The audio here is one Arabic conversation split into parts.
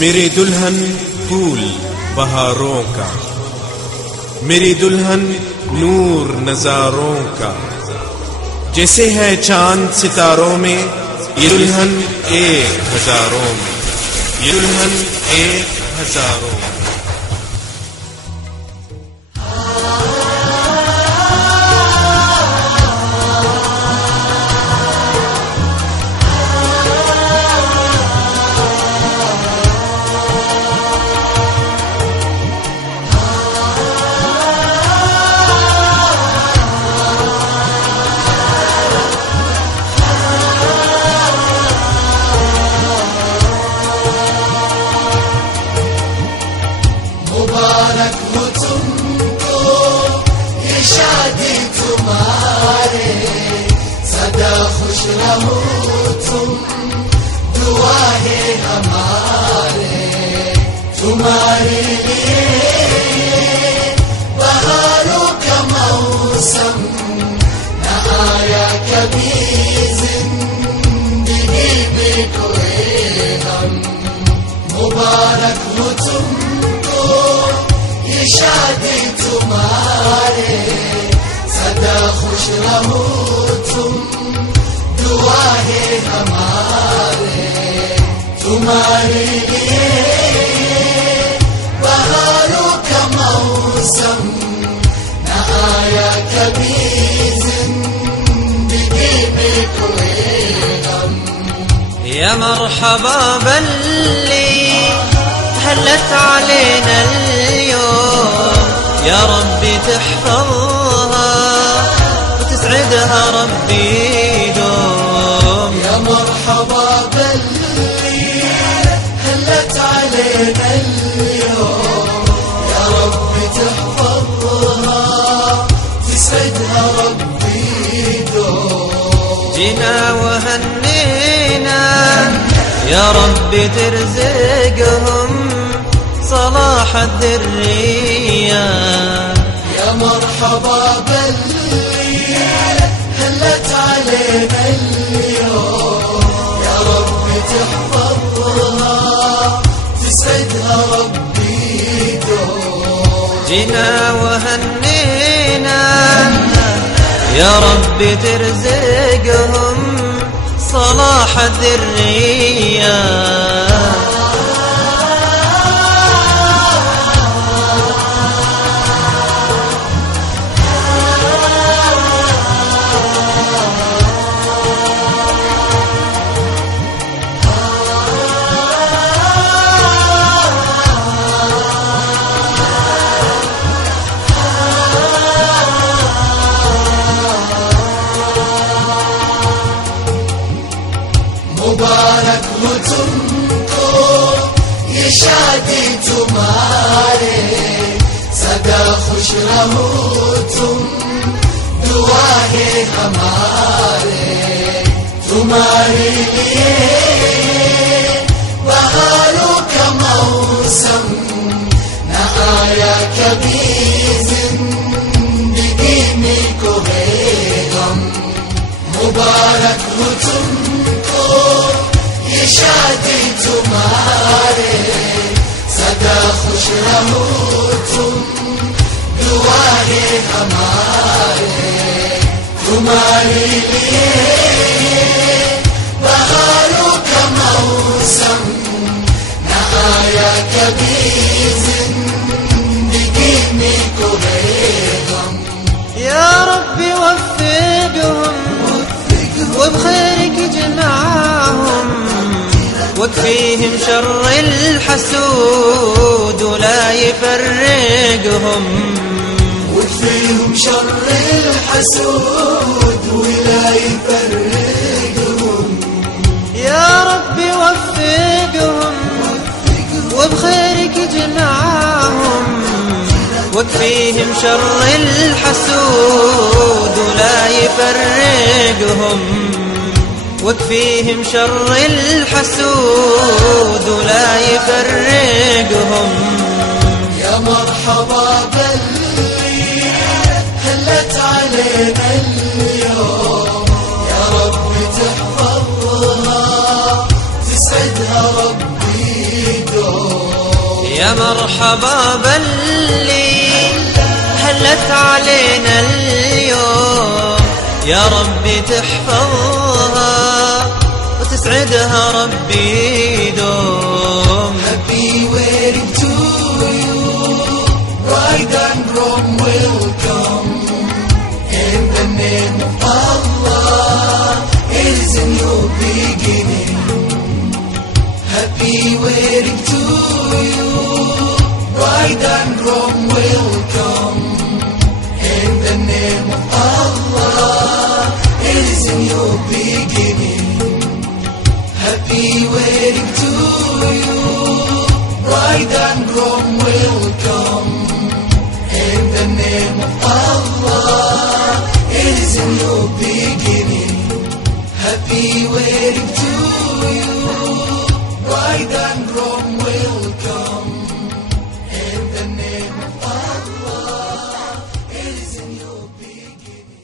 मेरे दुल्हन फूल बहारों का, मेरी दुल्हन नूर नजारों का, जैसे है चांद सितारों में ये दुल्हन 1000 में, ये दुल्हन 1000 में। मुबारक हो तुमको ये शादी तुम्हारे, सदा खुश रहो तुम, दुआ है हमारे तुम्हारे लिए। बहारों का मौसम न आया कभी जिंदगी में कोई गम। मुबारक हो तुम ये शादी तुम्हारे, सदा खुश रहो तुम, दुआ है हमारे तुम्हारे लिए। बहारों का मौसम न आया कभी जिंदगी में कोई गम। या मरहबा बल्ली هلت علينا اليوم، يا ربي تحفظها وتسعدها ربي دوم. يا مرحبا باللي هلت علينا اليوم، يا ربي تحفظها تسعدها ربي دوم. جينا وهنينا يا ربي ترزقهم صلاح الذرية. يا مرحبا باللي هلت علينا اليوم، يا ربي تحفظها تسعدها ربي دوم. جينا وهنينا يا ربي ترزقهم صلاح الذرية. मुबारक हो तुमको ये शादी तुम्हारे, सदा खुश रहो तुम, दुआ है हमारे तुम्हारे लिए। बहारों का मौसम न आया कभी जिंदगी में कोई गम। मुबारक हो तुमको ये शादी तुम्हारे, सदा खुश रहो तुम, दुआ है हमारे तुम्हारे लिए। बहारों का मौसम न आया कभी जिंदगी में कोई गम। يا ربي وفقهم وبخيرك جمعهم، واكفيهم شر الحسود ولا يفرقهم. واكفيهم شر الحسود ولا يفرقهم. يا ربي وفقهم وبخيرك جمعهم، واكفيهم شر الحسود ولا يفرقهم. واكفيهم شر الحسود ولا يفرقهم. يا مرحبا باللي هلت علينا اليوم، يا رب تحفظها تسعدها ربي دوم. يا مرحبا باللي هلت علينا اليوم، يا ربي تحفظها وتسعدها ربي دوم. Happy wedding to you, bride and groom welcome. In the name of Allah, it is a new beginning. Happy wedding to you, bride and groom welcome. In the name of Allah, it is a new beginning. Happy wedding to you, bride and groom welcome. In the name of Allah, it is a new beginning. Happy wedding to you, bride and groom welcome. In the name of Allah, it is a new beginning.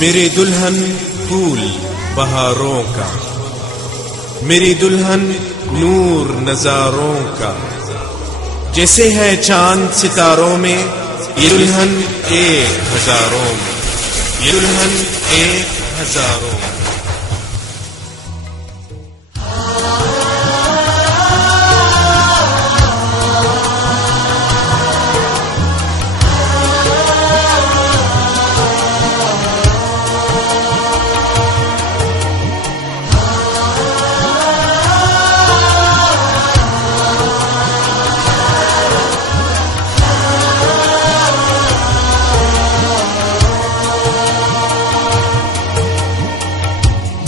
मेरे दुल्हन फूल बहारों का, मेरी दुल्हन नूर नजारों का, जैसे है चांद सितारों में ये दुल्हन 1000 में, ये दुल्हन 1000 में।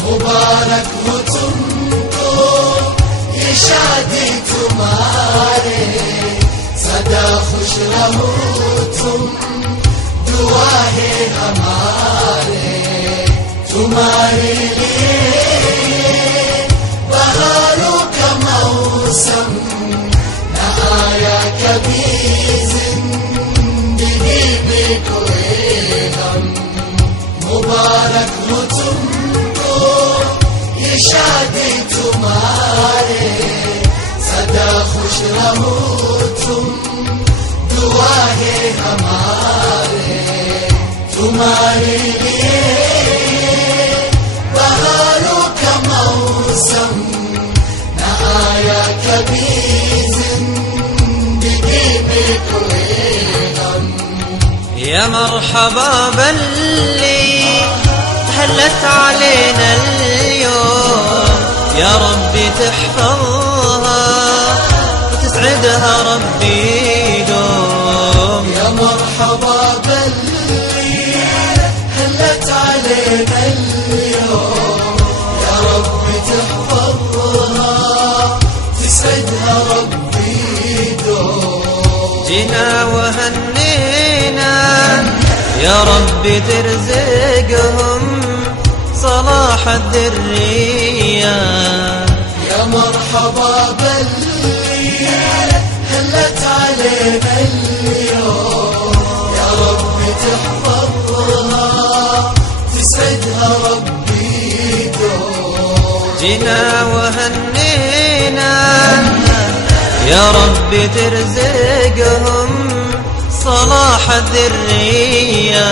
मुबारक हो तुमको ये शादी तुम्हारे, सदा खुश रहो तुम, दुआ है हमारे तुम्हारे लिए। बहारों का मौसम न आया कभी जिंदगी में कोई गम। मुबारक हो तुमको ये शादी तुम्हारे, सदा खुश रहो तुम, दुआ है हमारे तुम्हारे लिए। बहारों का मौसम न आया कभी जिंदगी में कोई गम। يا مرحبا باللي هلت علينا اليوم، يا ربي تحفظها وتسعدها ربي دوم. يا مرحبا باللي هلت علينا اليوم، يا ربي تحفظها تسعدها ربي دوم. جينا وهنينا يا ربي ترزقهم صلاح الذرية. يا مرحبا باللي هلت علينا اليوم، يا ربي تحفظها تسعدها ربي دوم. جينا وهنينا يا ربي ترزقهم صلاح الذرية.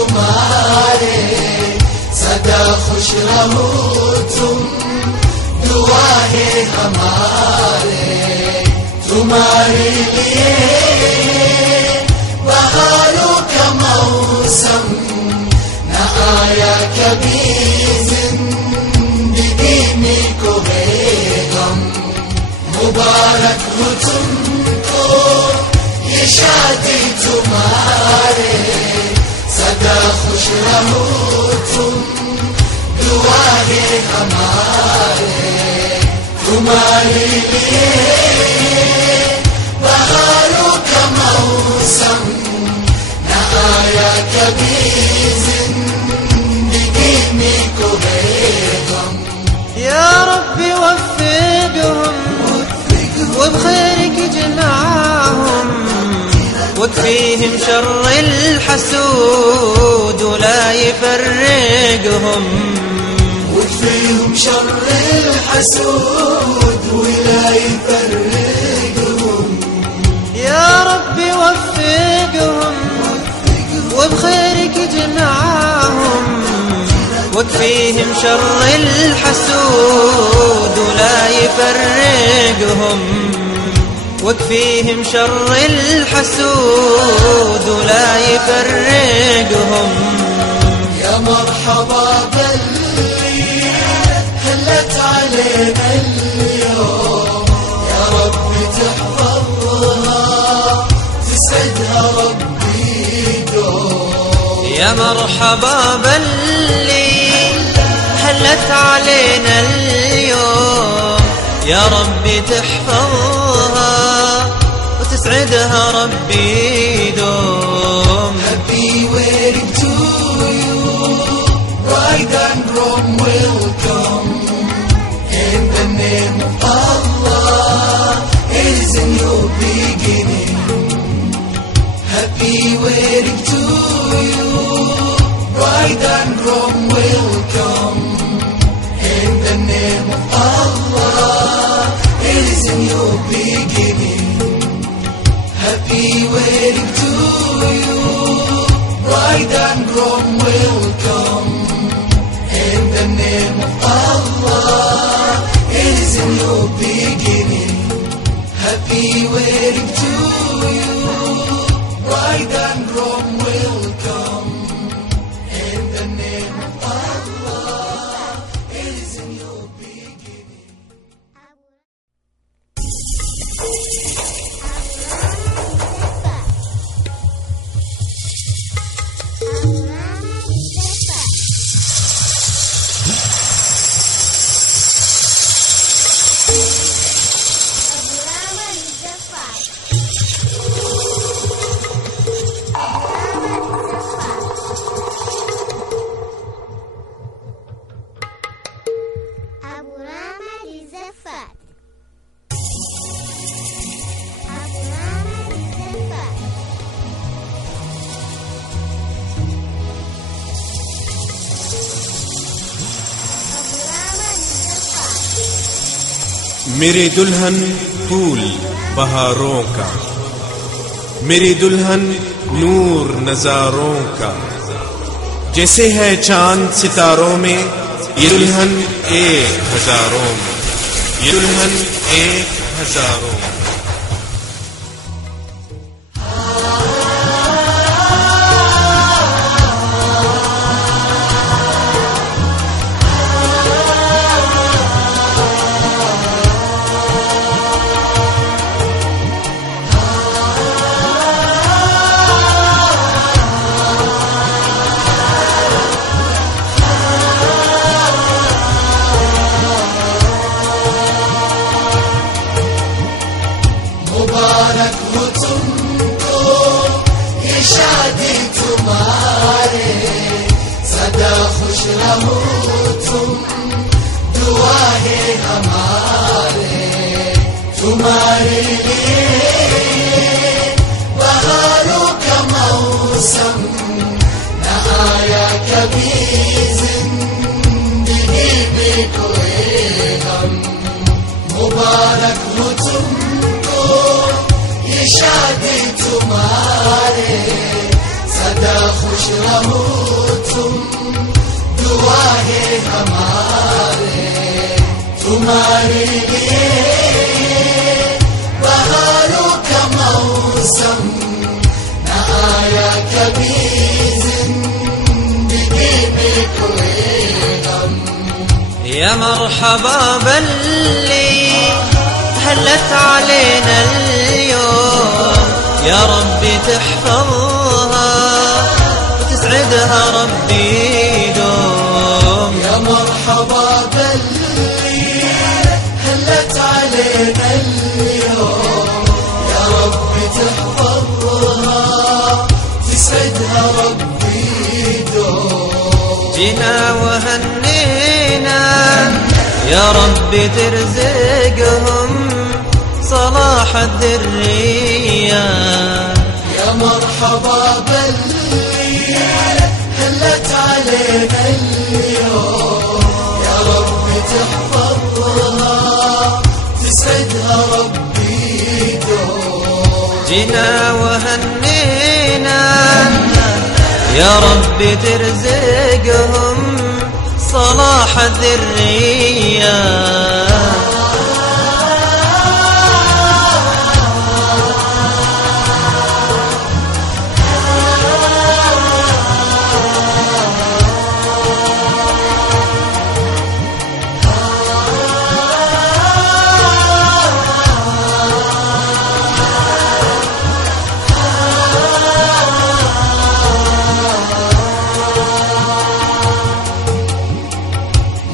तुम्हारे सदा खुश रहो तुम, दुआ है हमारे तुम्हारे लिए। बहारों का मौसम न आया कभी जिंदगी में कोई गम, मुबारक हो तुमको ये शादी तुम्हारे सदा खुश रहो तुम, दुआ है हमारे तुम्हारे लिए। बहारों का मौसम न आया कभी जिंदगी में कोई गम। या रब्बी वفقهم وبخيرك اجمعهم، واكفيهم شر الحسود ولا يفرقهم، واكفيهم شر الحسود ولا يفرقهم. يا ربي وفقهم وبخيرك اجمعهم، واكفيهم شر الحسود ولا يفرقهم، واكفيهم شر الحسود ولا يفرقهم. يا مرحبا باللي هلت علينا اليوم، يا رب تحفظها تسعدها ربي دوم. يا مرحبا باللي هلت علينا اليوم، يا ربي تحفظها وتسعدها ربي دوم. Happy wedding to you, bride and groom welcome. In the name of Allah, it is a new beginning. Happy wedding to you, bride and groom welcome. In the name of Allah, it is a new beginning. Happy wedding to you, bride and groom welcome. In the name of Allah, it is a new beginning. Happy wedding to you, bride and groom welcome. In the name of Allah, it is a new beginning. मेरी दुल्हन फूल बहारों का, मेरी दुल्हन नूर नजारों का, जैसे है चांद सितारों में ये दुल्हन 1000 में, ये दुल्हन 1000 में। मुबारक हो तुमको ये शादी तुम्हारे सदा खुश रहो तुम, दुआ है हमारे तुम्हारे लिए। बहारों का मौसम न आया कभी जिंदगी में कोई गम, मुबारक हो तुमको ये शादी तुम्हारे सदा खुश रहो तुम, दुआ है हमारे तुम्हारे लिए। बहारों का मौसम न आया कभी जिंदगी में कोई गम। يا مرحبا باللي هلت علينا اليوم، يا ربي تحفظها وتسعدها ربي دوم. يا مرحبا باللي هلت علينا اليوم، يا ربي تحفظها تسعدها ربي دوم. جينا وهنينا يا ربي ترزقهم صلاح الذرية. يا مرحبا باللي هلت علينا اليوم، يا ربي تحفظها تسعدها ربي دوم. جينا وهنينا يا ربي ترزقهم صلاح الذرية.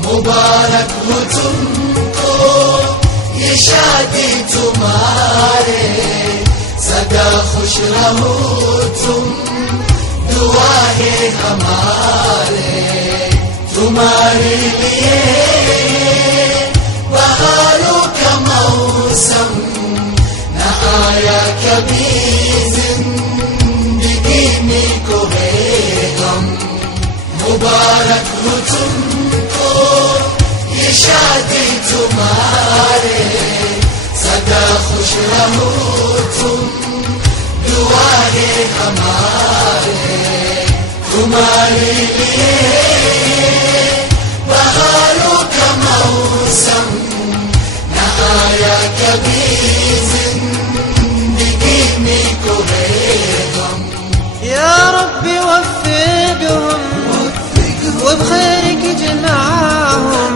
मुबारक हो तुमको ये शादी तुम्हारे, सदा खुश रहो तुम, दुआ है हमारे तुम्हारे लिए। बहारों का मौसम न आया कभी जिंदगी में कोई गम। मुबारक हो तुमको ये शादी तुम्हारे, सदा खुश रहो तुम, दुआ है हमारे तुम्हारे लिए। बहारों का मौसम न आया कभी जिंदगी में कोई गम। يا ربي وفقهم وبخيرك جمعهم،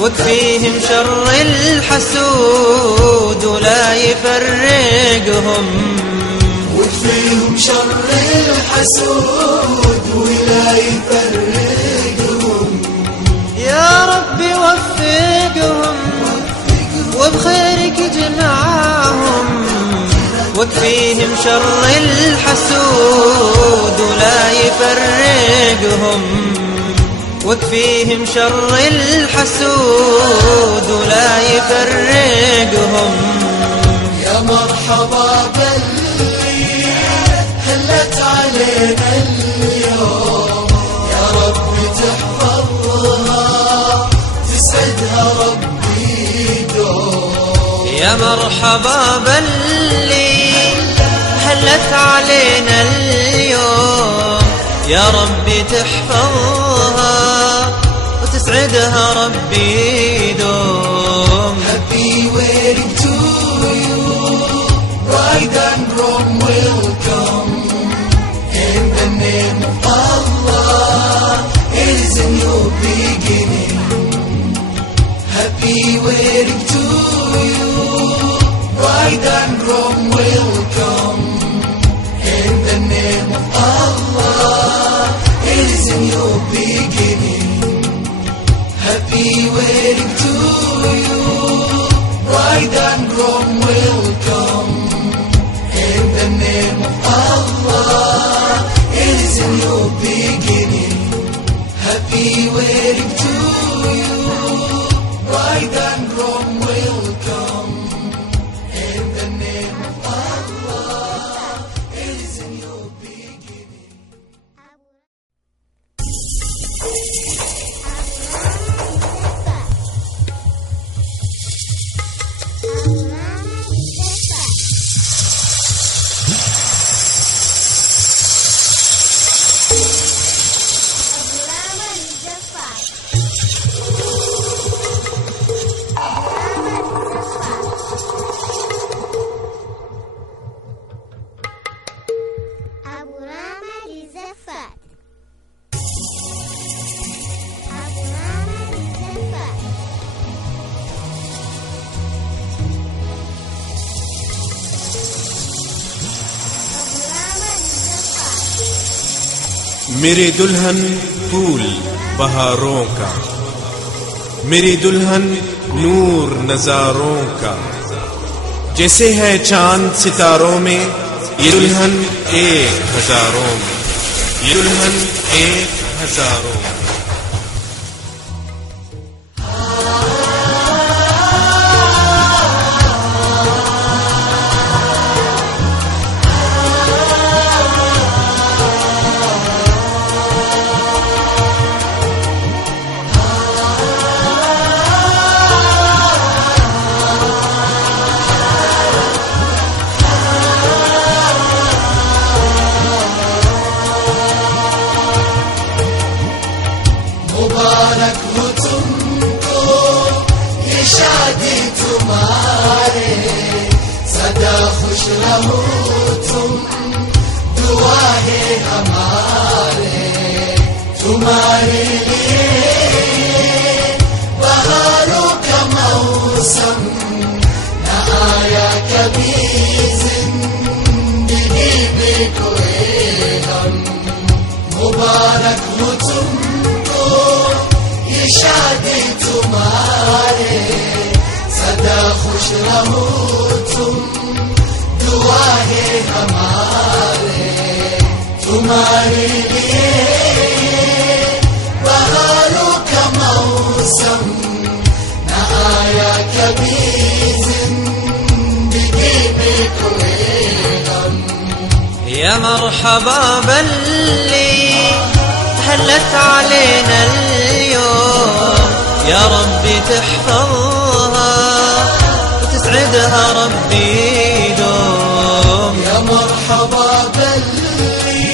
واكفيهم شر الحسود ولا يفرقهم. واكفيهم شر الحسود ولا يفرقهم. يا ربي وفقهم وبخيرك جمعهم، واكفيهم شر الحسود ولا يفرقهم. واكفيهم شر الحسود ولا يفرقهم. يا مرحبا باللي هلت علينا اليوم، يا ربي تحفظها تسعدها ربي دوم. يا مرحبا باللي هلت علينا اليوم، يا ربي تحفظها وتسعدها ربي دوم. Happy wedding to you, bride and groom welcome. In the name of Allah, it is a new beginning. Happy wedding to you, bride and groom welcome. In the name of Allah, it is a new beginning. Happy wedding to you, bride and groom welcome. In the name of Allah, it is a new beginning. Happy wedding to you, bride and groom welcome. In the name of Allah, it is a new beginning. मेरे दुल्हन फूल बहारों का, मेरी दुल्हन नूर नजारों का। जैसे है चांद सितारों में, ये दुल्हन 1000 में, ये दुल्हन 1000 में। मुबारक हो तुमको ये शादी तुम्हारे, सदा खुश रहो तुम, दुआ है हमारे तुम्हारे लिए। बहारों का मौसम न आया कभी जिंदगी में कोई गम। मुबारक हो तुमको ये शादी तुम्हारे, सदा खुश रहो तुम, दुआ है हमारे तुम्हारे लिए। बहारों का मौसम न आया कभी जिंदगी में कोई गम। يا مرحبا باللي هلت علينا اليوم، يا ربي تحفظها وتسعدها ربي دوم. يا مرحبا باللي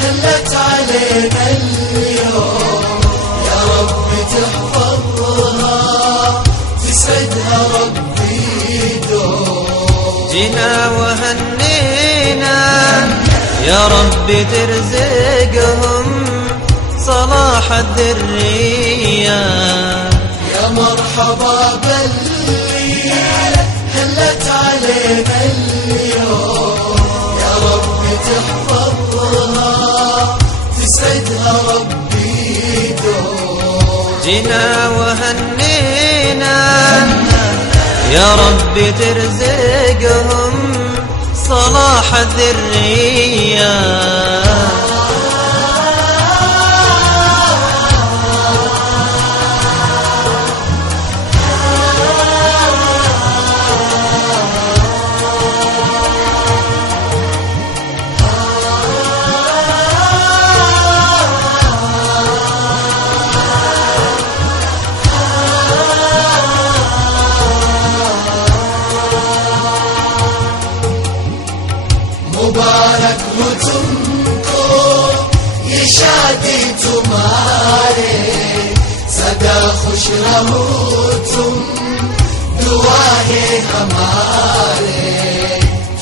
هلت علينا اليوم، يا ربي تحفظها تسعدها ربي دوم. جينا وهنينا يا ربي ترزقهم صلاح الذرية. يا مرحبا باللي هلت علينا اليوم، يا ربي تحفظها تسعدها ربي دوم. جينا وهنينا يا ربي ترزقهم صلاح الذرية. मुबारक हो तुमको ये शादी तुम्हारे, सदा खुश रहो तुम, दुआ है हमारे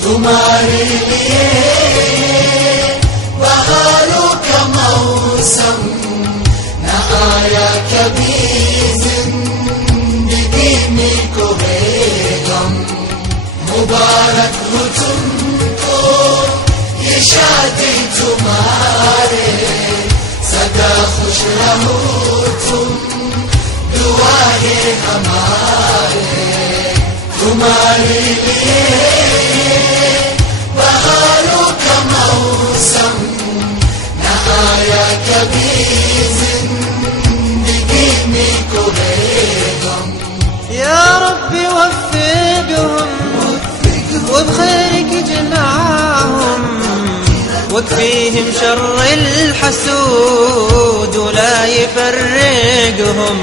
तुम्हारे लिए। बहारों का मौसम न आया कभी जिंदगी में कोई गम। मुबारक हो तुमको ये शादी तुम्हारे, सदा खुश रहो तुम, दुआ है हमारे तुम्हारे लिए। बहारों का मौसम न आया कभी जिंदगी में कोई गम। يا ربي وفقهم وبخيرك جمعهم، واكفيهم شر الحسود ولا يفرقهم.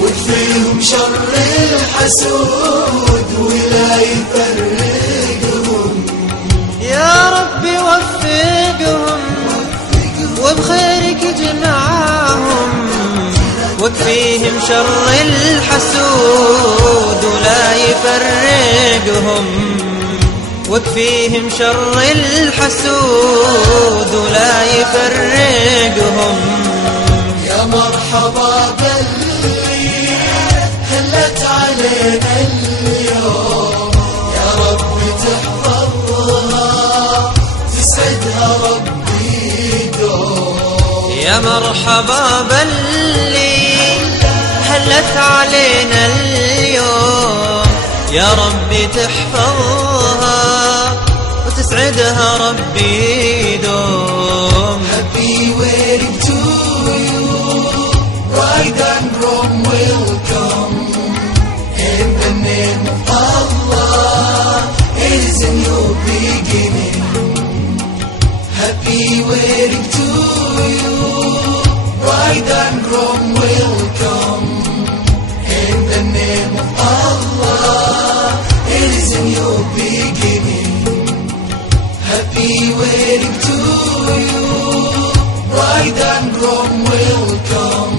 واكفيهم شر الحسود ولا يفرقهم. يا ربي وفقهم وبخيرك جمعهم، واكفيهم شر الحسود ولا يفرقهم. واكفيهم شر الحسود ولا يفرقهم. يا مرحبا باللي هلت علينا اليوم، يا رب تحفظها تسعدها ربي دوم. مرحبا باللي هلت علينا اليوم، يا ربي تحفظها وتسعدها ربي دوم. Happy wedding to you, bride and groom welcome. In the name of Allah, it is a new beginning. Happy wedding to you, bride and groom welcome. In the name of Allah, it is a new beginning. Happy wedding to you, bride and groom welcome.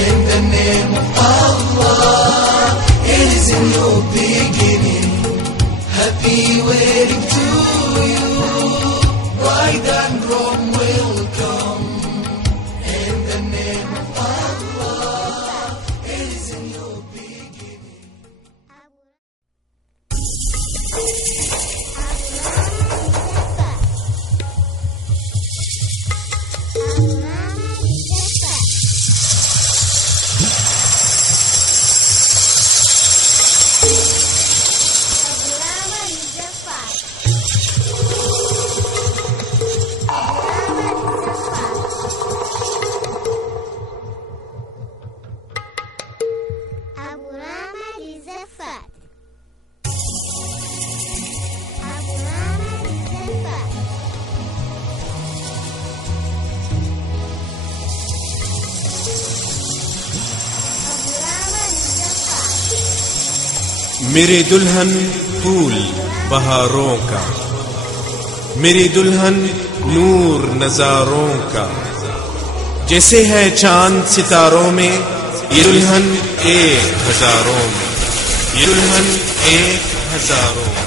In the name of Allah, it is a new beginning. Happy wedding to you, bride and groom welcome. In the name of Allah, it is a new beginning. मेरे दुल्हन फूल बहारों का, मेरी दुल्हन नूर नजारों का, जैसे है चांद सितारों में, ये दुल्हन 1000 में, ये दुल्हन 1000 में।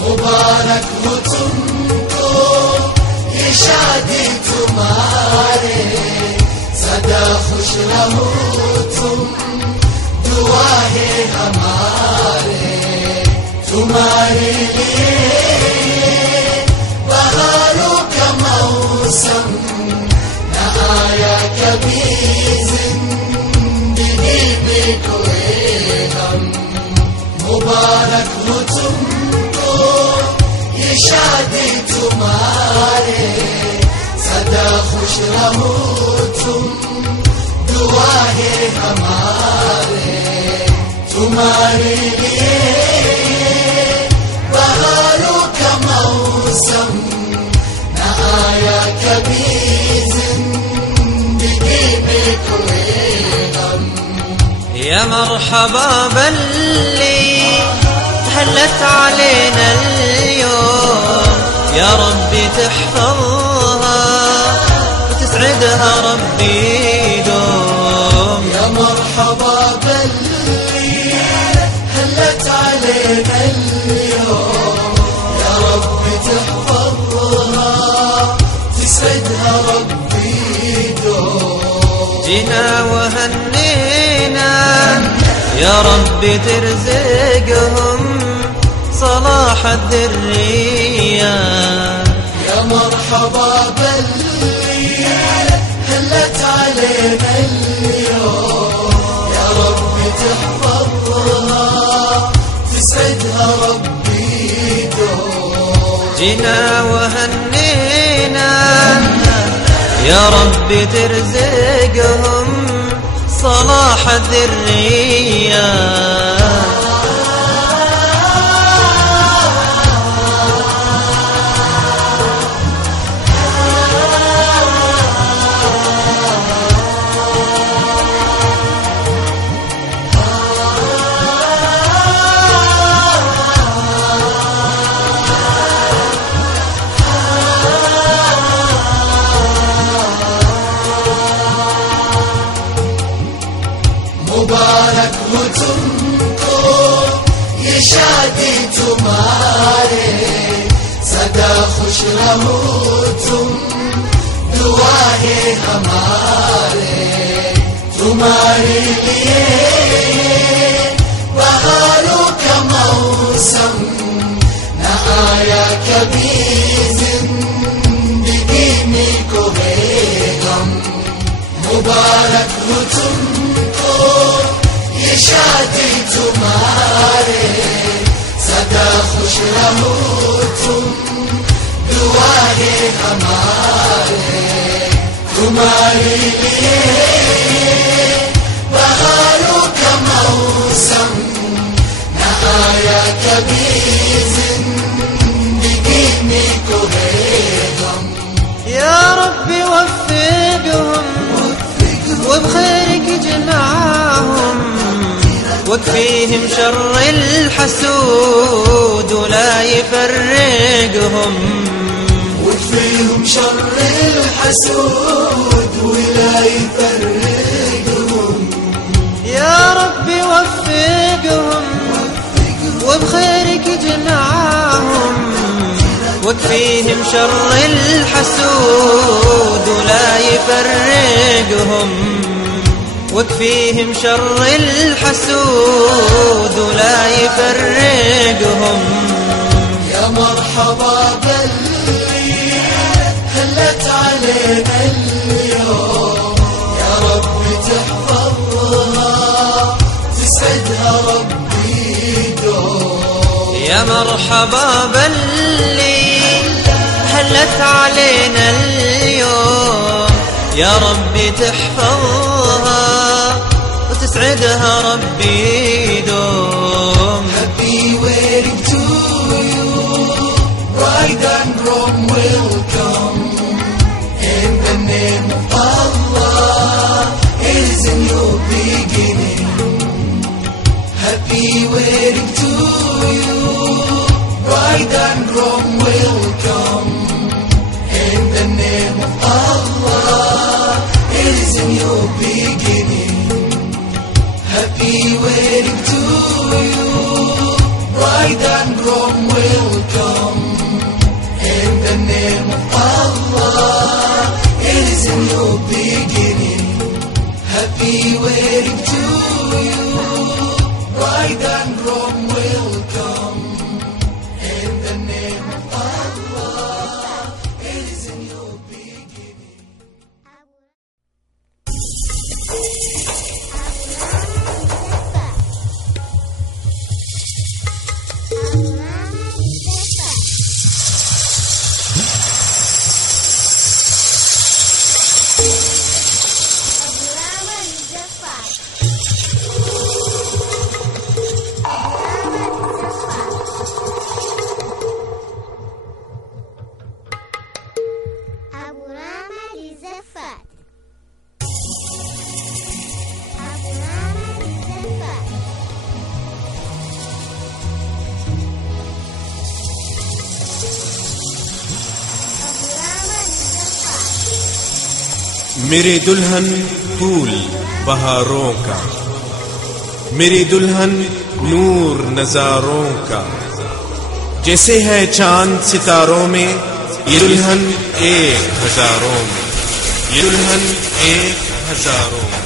मुबारक हो तुमको ये शादी तुम्हारे, सदा खुश रहो तुम, दुआ है हमारे तुम्हारे लिए। बहारों का मौसम न आया कभी जिंदगी में कोई गम। मुबारक हो तुमको ये शादी तुम्हारे, सदा खुश रहो तुम, दुआ है हमारे तुम्हारे लिए। बहारों का मौसम न आया कभी जिंदगी में कोई गम। يا مرحبا باللي هلت علينا اليوم، يا ربي تحفظها وتسعدها ربي دوم. يا مرحبا باللي هلت علينا اليوم، يا رب تحفظها تسعدها ربي دوم. جينا وهنينا يا ربي ترزقهم صلاح الذرية. يا مرحبا باللي هلت علينا اليوم، يا رب تحفظها تسعدها ربي دوم. جينا وهنينا يا ربي ترزقهم صلاح الذرية. तुमको ये शादी तुम्हारे सदा खुश रहो तुम दुआ है हमारे तुम्हारे लिए बहारों का मौसम न आया कभी जिंदगी में कोई गम मुबारक हो तुमको ये शादी तुम्हारे सदा खुश रहो तुम दुआ है हमारे तुम्हारे लिए बहारों का मौसम न आया कभी जिंदगी में कोई गम या रब्बी वفقهم وبخيرك جمعهم واكفيهم شر الحسود ولا يفرقهم واكفيهم شر الحسود ولا يفرقهم يا ربي وفقهم وبخيرك جمعهم واكفيهم شر الحسود ولا يفرقهم واكفيهم شر الحسود ولا يفرقهم يا مرحبا باللي هلت علينا اليوم يا رب تحفظها تسعدها ربي دوم يا مرحبا باللي هلت علينا اليوم يا رب تحفظها وتسعدها ربي دوم Happy wedding to you bride and groom welcome in the name of Allah it is a new beginning Happy wedding to you bride and groom welcome in the name of Allah it is a new beginning Happy wedding to you bride and groom welcome in the name of Allah it is a new beginning Happy wedding to you bride and groom welcome in the name of Allah it is a new beginning मेरे दुल्हन फूल बहारों का मेरी दुल्हन नूर नजारों का जैसे है चांद सितारों में ये दुल्हन 1000 में ये दुल्हन 1000 में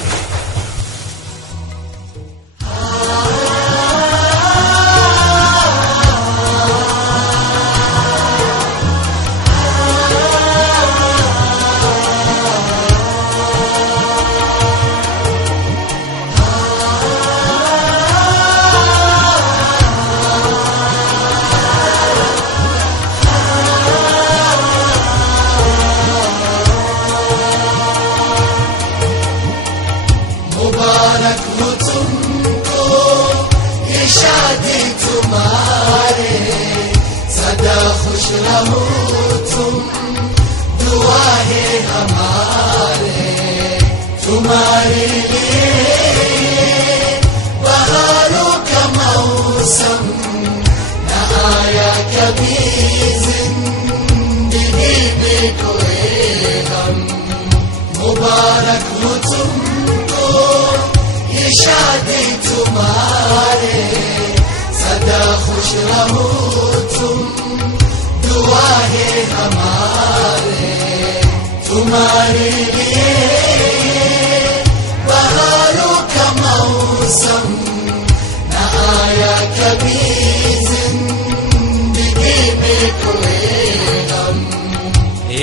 मुबारक हो तुमको ये शादी तुम्हारे सदा खुश रहो तुम दुआ है हमारे तुम्हारे लिए बहारों का मौसम न आया कभी जिंदगी में कोई गम मुबारक हो तुमको ये शादी तुम्हारी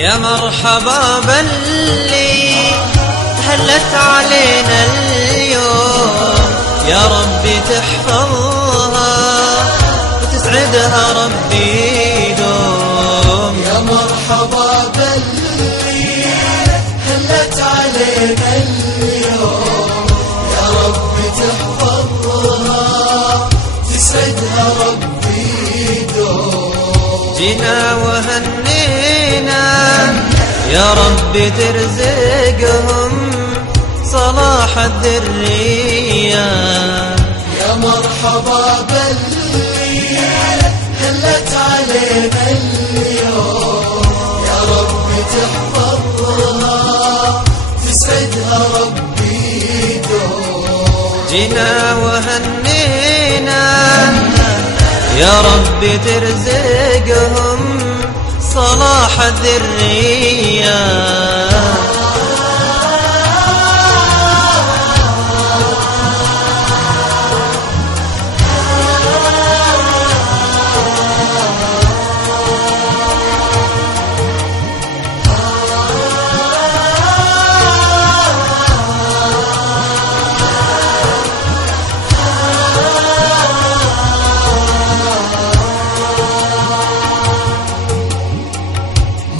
يا مرحبا باللي هلت علينا اليوم، يا ربي تحفظها وتسعدها ربي دوم. يا مرحبا باللي هلت علينا اليوم، يا ربي تحفظها تسعدها ربي دوم. جينا وهنينا يا ربي ترزقهم صلاح الذرية. يا مرحبا باللي هلت علينا اليوم، يا ربي تحفظها تسعدها ربي دوم. جينا وهنينا يا ربي ترزقهم صلاح الذرية.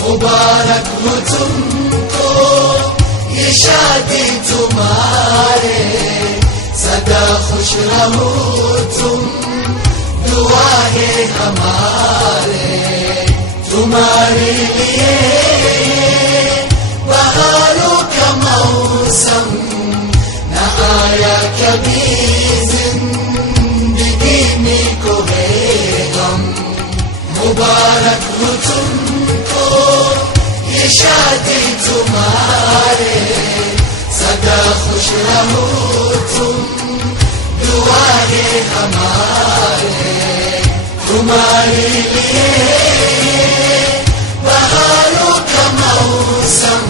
मुबारक हो तुमको ये शादी तुम्हारे, सदा खुश रहो तुम दुआ है हमारे। तुम्हारे लिए बहारों का मौसम न आया कभी जिंदगी में कोई गम। मुबारक हो तुमको ये शादी तुम्हारे, सदा खुश रहो तुम दुआ है हमारे। तुम्हारे लिए बहारों का मौसम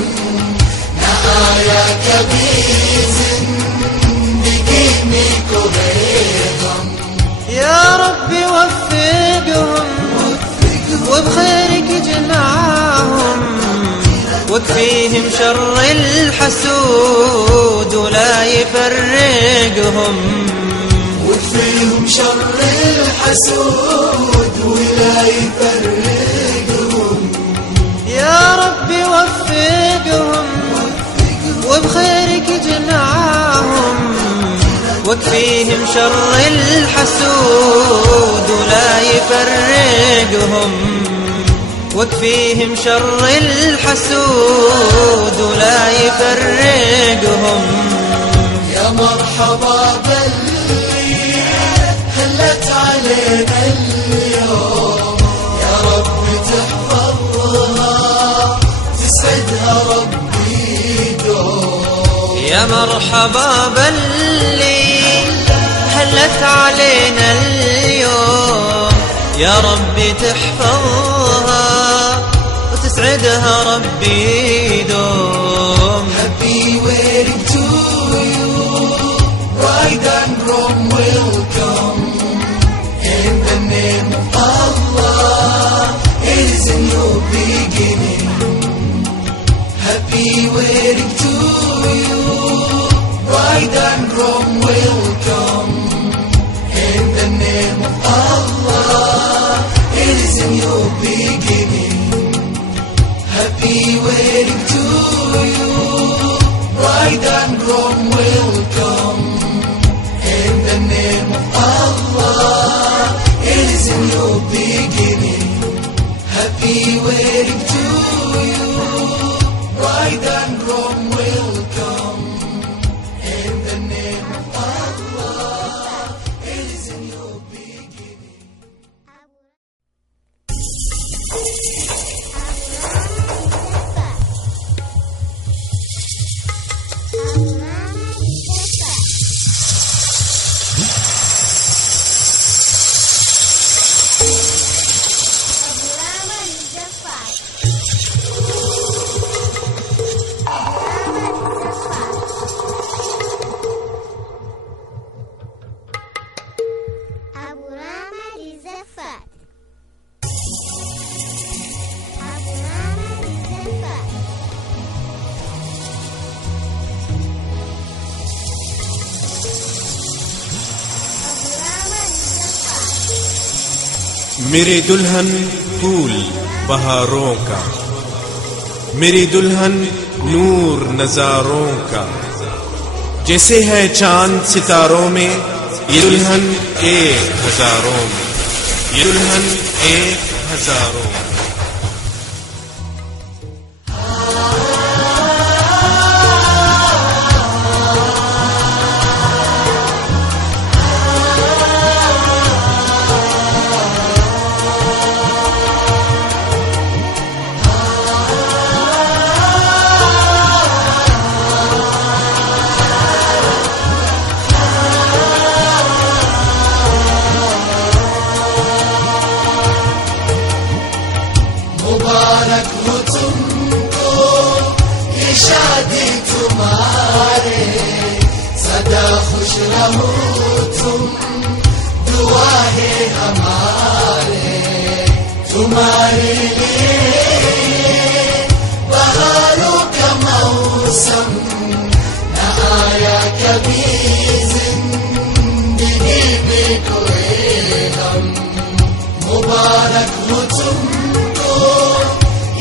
न आया कभी जिंदगी में कोई गम। يا ربي وفقهم وبخيرك اجمعهم، واكفيهم شر الحسود ولا يفرقهم. واكفيهم شر الحسود ولا يفرقهم. يا ربي وفقهم وبخيرك اجمعهم، واكفيهم شر الحسود ولا يفرقهم. واكفيهم شر الحسود ولا يفرقهم. يا مرحبا باللي هلت علينا اليوم، يا رب تحفظها تسعدها ربي دوم. يا مرحبا باللي هلت علينا اليوم، يا ربي تحفظها وتسعدها ربي دوم. Happy wedding to you, bride and groom welcome. In the name of Allah, it is a new beginning. Happy wedding to you, bride and groom welcome. In the name of Allah, it is a new beginning. Happy wedding to you, bride and groom welcome. मेरे दुल्हन फूल बहारों का, मेरी दुल्हन नूर नजारों का। जैसे है चांद सितारों में, ये दुल्हन 1000 में, ये दुल्हन 1000 में। मुबारक हो तुमको ये शादी तुम्हारे, सदा खुश रहो तुम, दुआ है हमारे तुम्हारे लिए। बहारों का मौसम न आया कभी जिंदगी में कोई गम। मुबारक हो तुमको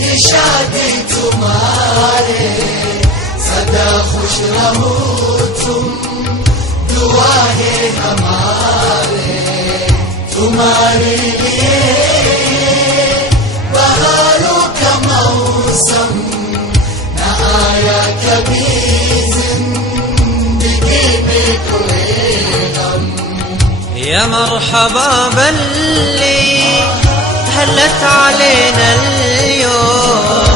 ये शादी तुम्हारे, सदा खुश रहो तुम, दुआ है हमारे तुम्हारे लिए। बहारों का मौसम न आया कभी जिंदगी में कोई गम। يا مرحبا باللي هلت علينا اليوم،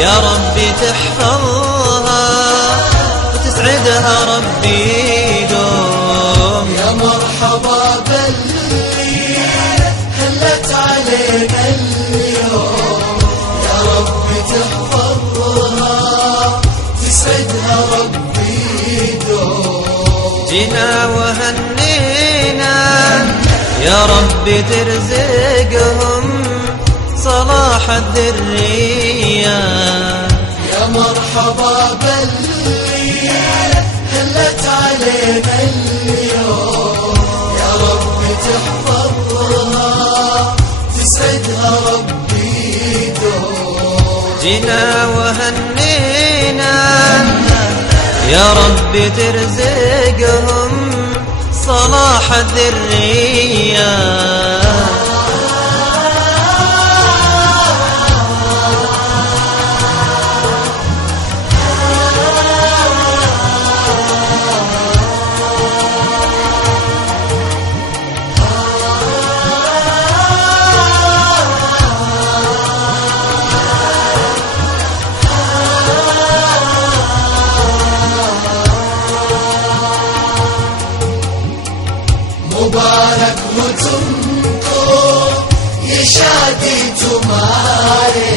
يا ربي تحفظها وتسعدها ربي دوم. يا مرحبا باللي هلت علينا اليوم، يا ربي تحفظها تسعدها ربي دوم. جينا وهنينا يا ربي ترزقهم صلاح الذرية. يا مرحبا باللي هلت علينا اليوم، يا ربي تحفظها تسعدها ربي دوم. جينا وهنينا يا ربي ترزقهم صلاح الذرية. मुबारक हो तुमको ये शादी तुम्हारे,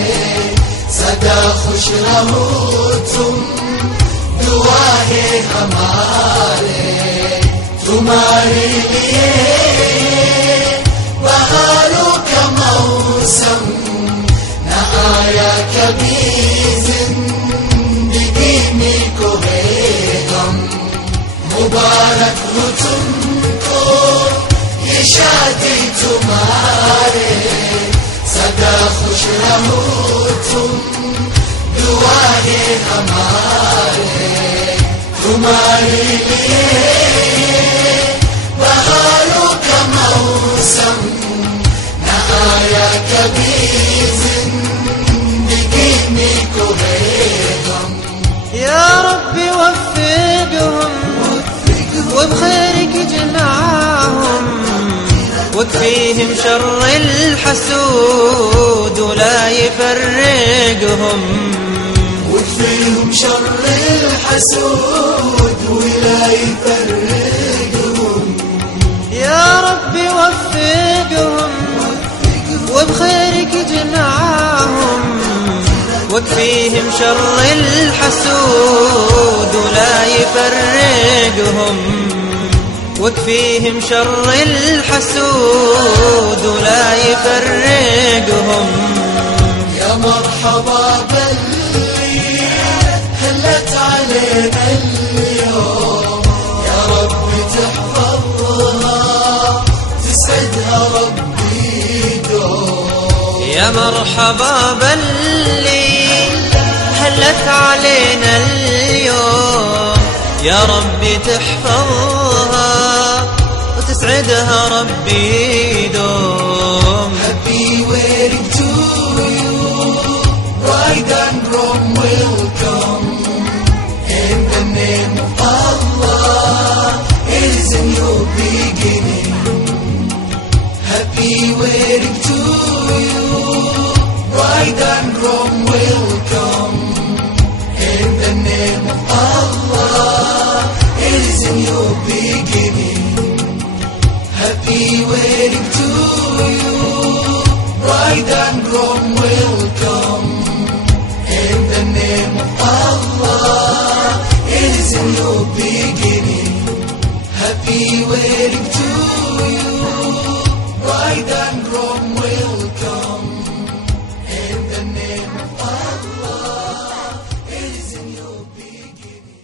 सदा खुश रहो तुम, दुआ है हमारे तुम्हारे लिए। बहारों का मौसम न आया कभी जिंदगी में कोई गम। मुबारक हो तुमको ये शादी तुम्हारे, सदा खुश रहो तुम, दुआ है हमारे तुम्हारे लिए। बहारों का मौसम न आया कभी जिंदगी में कोई गम। يا ربي وفقهم وبخيرك جمعهم، واكفيهم شر الحسود ولا يفرقهم. واكفيهم شر الحسود ولا يفرقهم. يا ربي وفقهم وبخيرك جمعهم، واكفيهم شر الحسود ولا يفرقهم. واكفيهم شر الحسود ولا يفرقهم. يا مرحبا باللي هلت علينا اليوم، يا رب تحفظها تسعدها ربي دوم. يا مرحبا باللي هلت علينا اليوم، يا ربي تحفظها وتسعدها ربي دوم. Happy wedding to you, bride and groom welcome. In the name of Allah, it is a new beginning. Happy wedding to you, bride and groom welcome. In the name of Allah, it is a new beginning. Happy wedding to you, bride and groom welcome. In the name of Allah, it is a new beginning. Happy wedding to you, bride and groom welcome. In the name of Allah, it is a new beginning.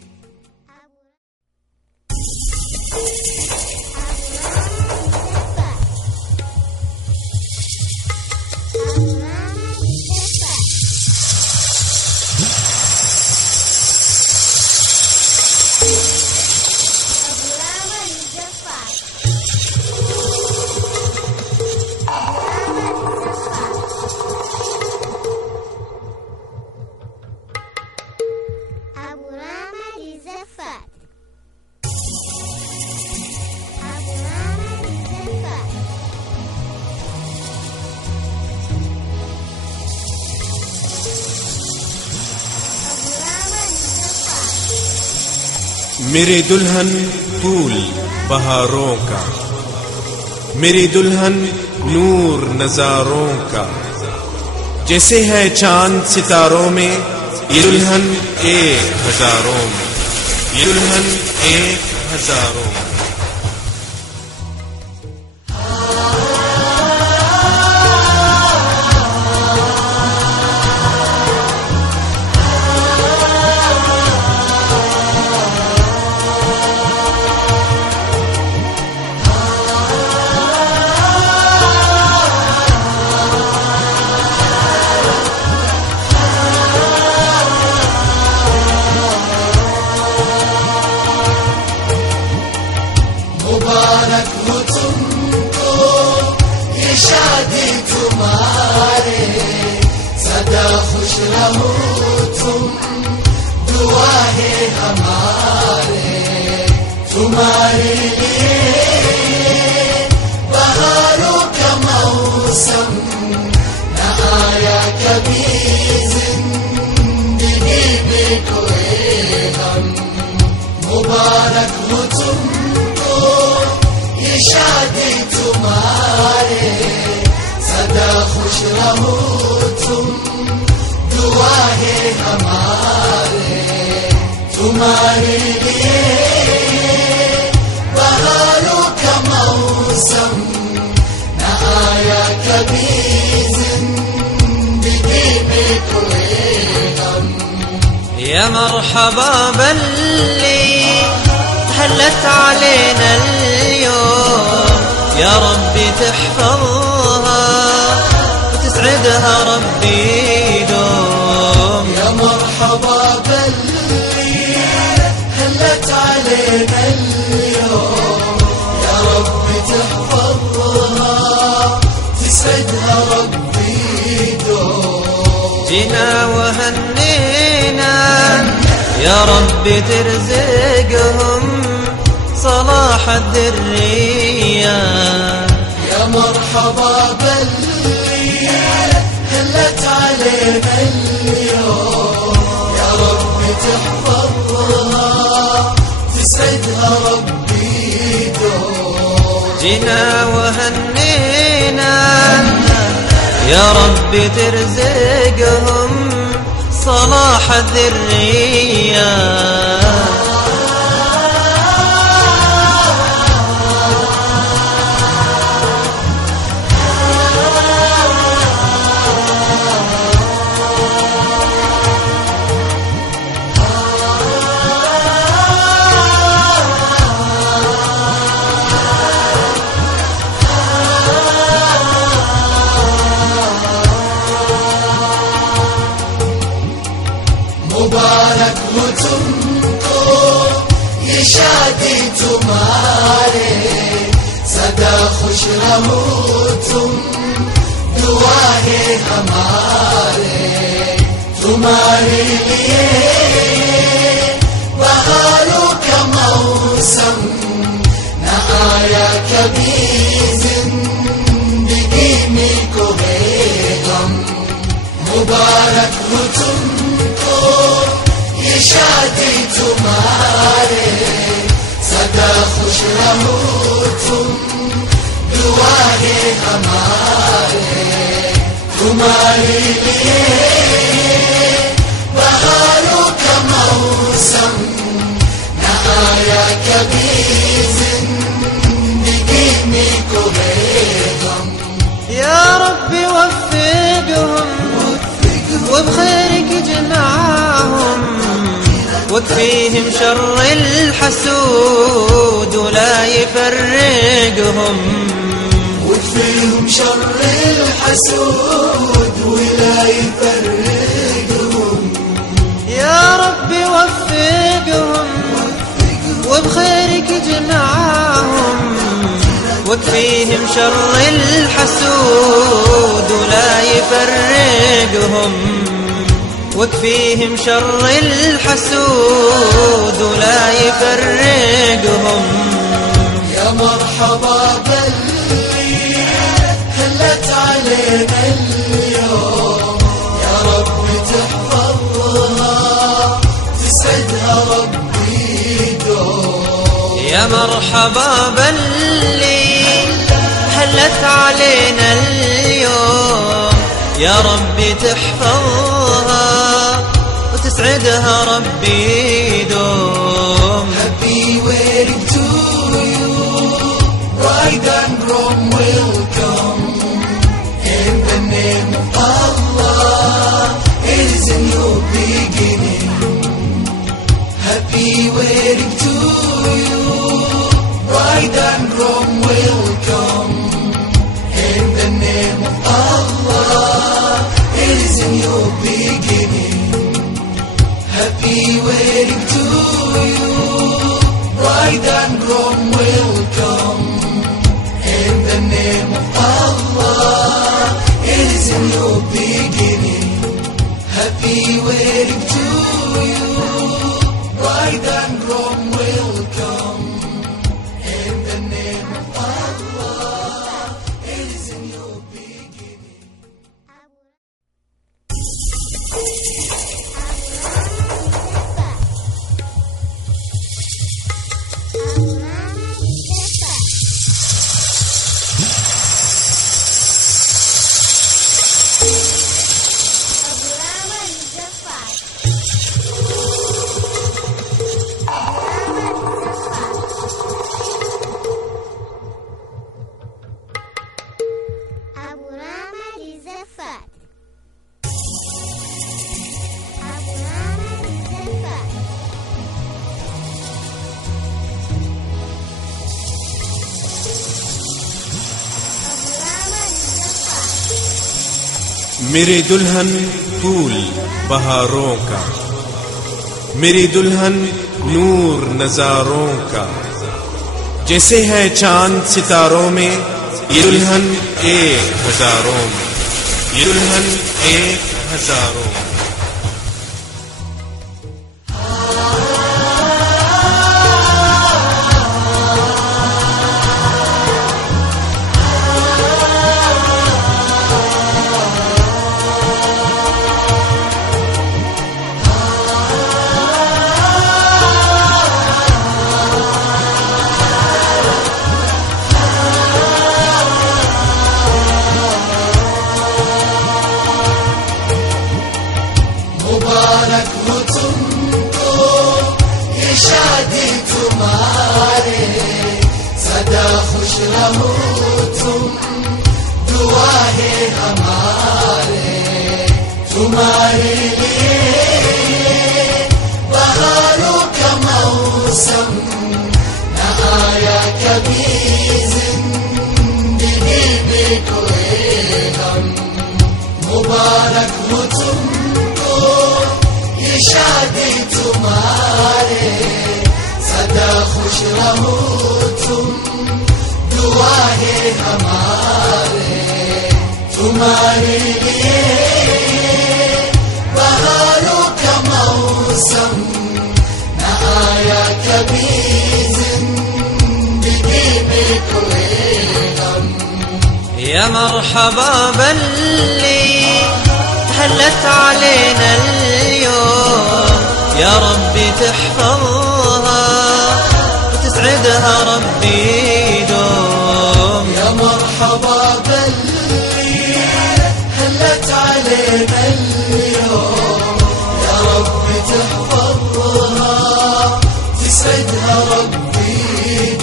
मेरे दुल्हन फूल बहारों का, मेरी दुल्हन नूर नजारों का, जैसे है चांद सितारों में, ये दुल्हन 1000 में, ये दुल्हन 1000 में। मुबारक हो तुमको ये शादी तुम्हारे, सदा खुश रहो तुम, दुआ है हमारे तुम्हारे लिए। बहारों का मौसम न आया कभी जिंदगी में कोई गम। मुबारक हो तुमको ये शादी तुम्हारे, सदा खुश रहो तुम, दुआ है हमारे तुम्हारे लिए। बहारों का मौसम न आया कभी जिंदगी में कोई गम। يا مرحبا باللي هلت علينا اليوم، يا ربي تحفظها وتسعدها ربي دوم. يا مرحبا باللي هلت علينا اليوم، يا ربي تحفظها تسعدها ربي دوم. جينا وهنينا يا ربي ترزقهم صلاح الذرية. يا مرحبا باللي هلت علينا اليوم، يا ربي تحفظها تسعدها ربي دوم. جينا وهنينا يا ربي ترزقهم صلاح الذرية. खुश रहो तुम, दुआएं हमारे तुम्हारे लिए। बहारों का मौसम न आया कभी जिंदगी में कोई गम। मुबारक हो तुमको ये शादी तुम्हारे, सदा खुश रहो तुम, दुआएं हमारे तुम्हारे लिए। बहारों का मौसम न आया कभी जिंदगी में कोई गम। या रब्बी वفقهم وبخيرك جمعهم، واكفيهم شر الحسود ولا يفرقهم. واكفيهم شر الحسود ولا يفرقهم. يا ربي وفقهم وبخيرك جمعهم، واكفيهم شر الحسود ولا يفرقهم. واكفيهم شر الحسود ولا يفرقهم. يا مرحبا باللي هلت علينا اليوم، يا رب تحفظها تسعدها ربي دوم. يا مرحبا باللي هلت علينا اليوم، يا رب تحفظها وتسعدها ربي دوم. Happy wedding to you, bride and groom welcome. In the name of Allah, it is a new beginning. Happy wedding to you, bride and groom welcome. In the name of Allah, it is a new beginning. Happy wedding to you, bride and groom welcome. In the name of Allah, it is a new beginning. Happy wedding to you, bride and groom welcome. In the name of Allah, it is a new beginning. मेरे दुल्हन फूल बहारों का, मेरी दुल्हन नूर नजारों का। जैसे है चांद सितारों में, ये दुल्हन 1000 में, ये दुल्हन 1000 में। मुबारक हो तुमको ये शादी तुम्हारे, सदा खुश रहो तुम, दुआएं हमारे तुम्हारे लिए। बहारों का मौसम न आया कभी जिंदगी में कोई गम। मुबारक हो तुमको ये शादी तुम्हारे, सदा खुश रहो तुम, दुआएं हमारे तुम्हारे लिए बहारों का मौसम न आया कभी जिंदगी में कोई गम। يا مرحبا باللي هلت علينا اليوم، يا ربي تحفظها وتسعدها ربي دوم. يا مرحبا باللي هلت علينا اليوم، يا ربي تحفظها تسعدها ربي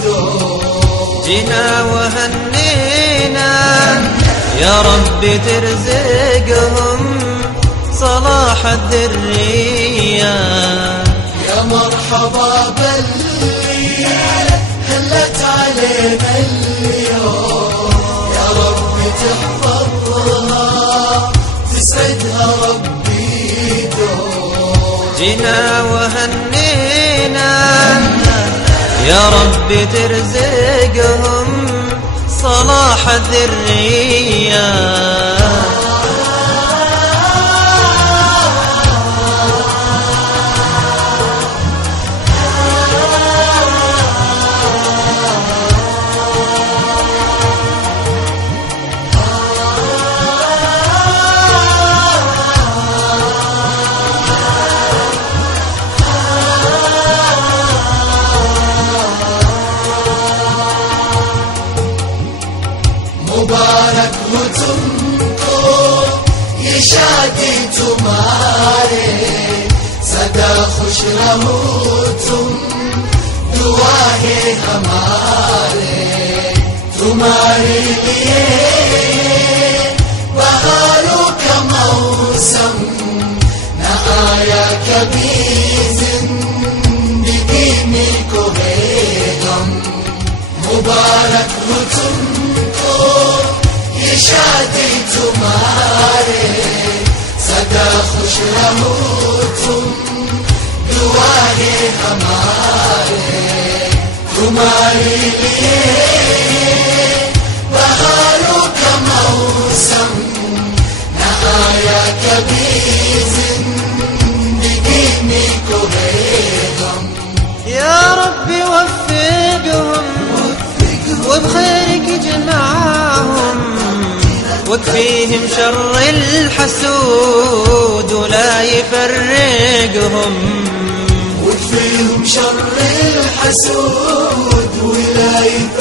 دوم. جينا وهنينا يا ربي ترزقهم صلاح الذرية. يا مرحبا باللي هلت علينا اليوم، يا ربي تحفظها تسعدها ربي دوم. جينا وهنينا يا ربي ترزقهم صلاح الذرية. मुबारक हो तुमको ये शादी तुम्हारे, सदा खुश रहो तुम दुआ है हमारे तुम्हारे लिए बहारों का मौसम न आया कभी जिंदगी में कोई गम। मुबारक हो तुमको ये शादी तुम्हारे, सदा खुश रहो तुम दुआ है हमारे तुम्हारे लिए बहारों का मौसम न आया कभी जिंदगी में कोई गम। يا ربي وفقهم وبخيرك جمعهم، واكفيهم شر الحسود ولا يفرقهم. واكفيهم شر الحسود ولا يفرقهم.